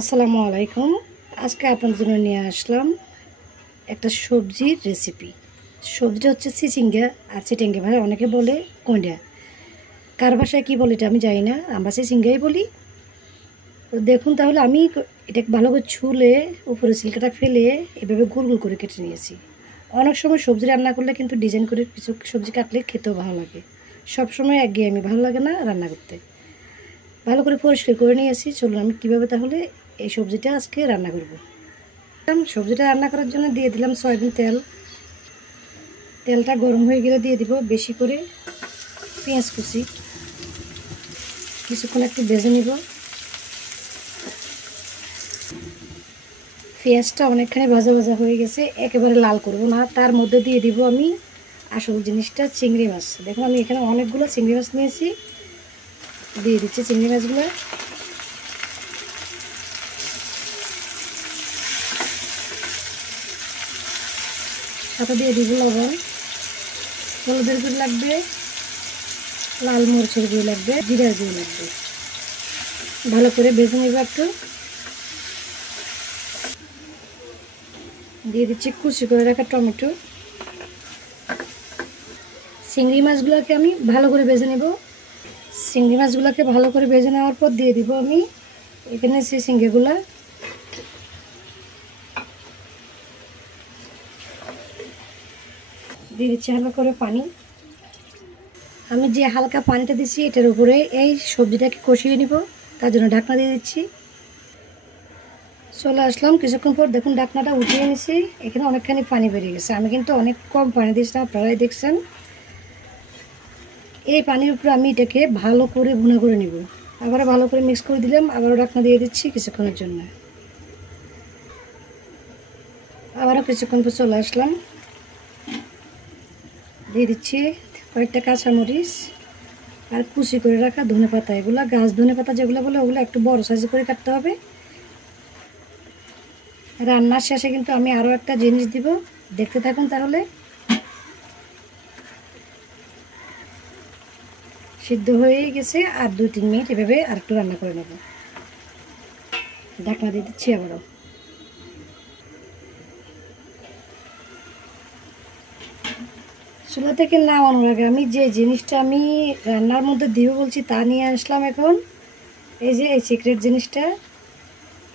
আসসালামু আলাইকুম। আজকে আপনাদের জন্য নিয়ে আসলাম একটা সবজির রেসিপি। সবজিটা হচ্ছে চিচিঙ্গা আর চিটিঙ্গা ভাই অনেকে বলে কইন্ডা। কার ভাষায় কী বলে এটা আমি জানি না, আমরা চিচিঙ্গাই বলি। তো দেখুন তাহলে আমি এটা ভালো করে ছুলে উপরে ছিলকাটা ফেলে এভাবে গোল গোল করে কেটে নিয়েছি। অনেক সময় সবজি রান্না করলে কিন্তু ডিজাইন করে কিছু সবজি কাটলে খেতেও ভালো লাগে। সবসময় একঘেয়েমি ভালো লাগে না রান্না করতে। ভালো করে পরিষ্কার করে নিয়েছি। চলুন আমি কীভাবে তাহলে এই সবজিটা আজকে রান্না করব। সবজিটা রান্না করার জন্য দিয়ে দিলাম সয়াবিন তেল। তেলটা গরম হয়ে গেলে দিয়ে দিব বেশি করে পেঁয়াজ কুচি। কিছুক্ষণ একটু ভেজে নিব। পেঁয়াজটা অনেকখানি ভাজা ভাজা হয়ে গেছে, একেবারে লাল করব না। তার মধ্যে দিয়ে দিব আমি আসল জিনিসটা, চিংড়ি মাছ। দেখুন আমি এখানে অনেকগুলো চিংড়ি মাছ নিয়েছি, দিয়ে দিচ্ছি চিংড়ি মাছগুলো। সাথে দিয়ে দিব লবণ, হলুদের গুঁড়ো লাগবে, লাল মরিচের গুঁড়ো লাগবে, জিরার গুঁড়ো লাগবে। ভালো করে ভেজে নেব একটু। দিয়ে দিচ্ছি কুচি করে রাখা টমেটো। চিংড়ি মাছগুলোকে আমি ভালো করে ভেজে নেব। চিংড়ি মাছগুলোকে ভালো করে ভেজে নেওয়ার পর দিয়ে দিব আমি এখানে চিচিঙ্গাগুলো। দিয়ে দিচ্ছি হালকা করে পানি। আমি যে হালকা পানিটা দিচ্ছি এটার উপরে এই সবজিটাকে কষিয়ে নিব, তার জন্য ঢাকনা দিয়ে দিচ্ছি। চলে আসলাম কিছুক্ষণ পর, দেখুন ঢাকনাটা উঠিয়ে নিছি। এখানে অনেকখানি পানি বেরিয়ে গেছে। আমি কিন্তু অনেক কম পানি দিয়েছিলাম, আপনারাই দেখছেন। এই পানির উপরে আমি এটাকে ভালো করে ভুনা করে নিব। আবার ভালো করে মিক্স করে দিলাম, আবারও ঢাকনা দিয়ে দিচ্ছি কিছুক্ষণের জন্য। আবারও কিছুক্ষণ পর চলে আসলাম। দিয়ে দিচ্ছি কয়েকটা কাঁচামরিচ আর কুচি করে রাখা ধনেপাতা। এগুলো গাছ ধনেপাতা যেগুলো বলে ওগুলো একটু বড় সাইজে করে কাটতে হবে। রান্নার শেষে কিন্তু আমি আরও একটা জিনিস দিব, দেখতে থাকুন তাহলে। সিদ্ধ হয়ে গেছে, আর 2-3 মিনিট এভাবে আর একটু রান্না করে নেব। ঢাকনা দিয়ে দিচ্ছি আবারও। চুলা থেকে নামানোর আগে আমি যে জিনিসটা আমি রান্নার মধ্যে দিব বলছি তা নিয়ে আসলাম এখন। এই যে এই সিক্রেট জিনিসটা,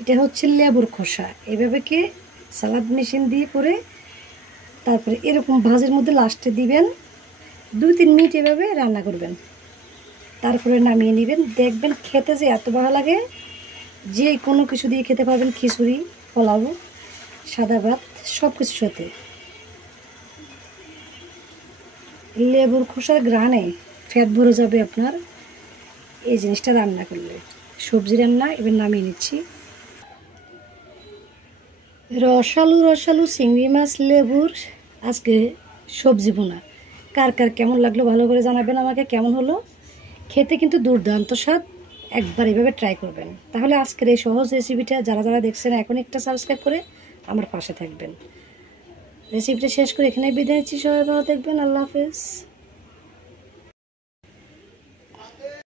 এটা হচ্ছে লেবুর খোসা। এইভাবে কি সালাদ মেশিন দিয়ে করে তারপরে এরকম ভাজের মধ্যে লাস্টে দিবেন। 2-3 মিনিট এভাবে রান্না করবেন, তারপরে নামিয়ে নেবেন। দেখবেন খেতে যে এত ভালো লাগে, যে কোনো কিছু দিয়ে খেতে পারবেন। খিচুড়ি, পোলাও, সাদা ভাত, সব কিছুর সাথে। লেবুর খোসার ঘ্রাণে ফ্যাট ভরে যাবে আপনার এই জিনিসটা রান্না করলে। সবজি রান্না এবার নামিয়ে নিচ্ছি। রসালু রসালু চিংড়ি মাছ লেবুর আজকে সবজি ভুনা। কার কার কেমন লাগলো ভালো করে জানাবেন আমাকে। কেমন হলো খেতে কিন্তু দুর্দান্ত স্বাদ। একবার এভাবে ট্রাই করবেন। তাহলে আজকের এই সহজ রেসিপিটা যারা যারা দেখছেন এখন একটা সাবস্ক্রাইব করে আমার পাশে থাকবেন। রেসিপিটা শেষ করে এখানে বিদায় নিচ্ছি। সবাই ভালো থাকবেন। আল্লাহ হাফেজ।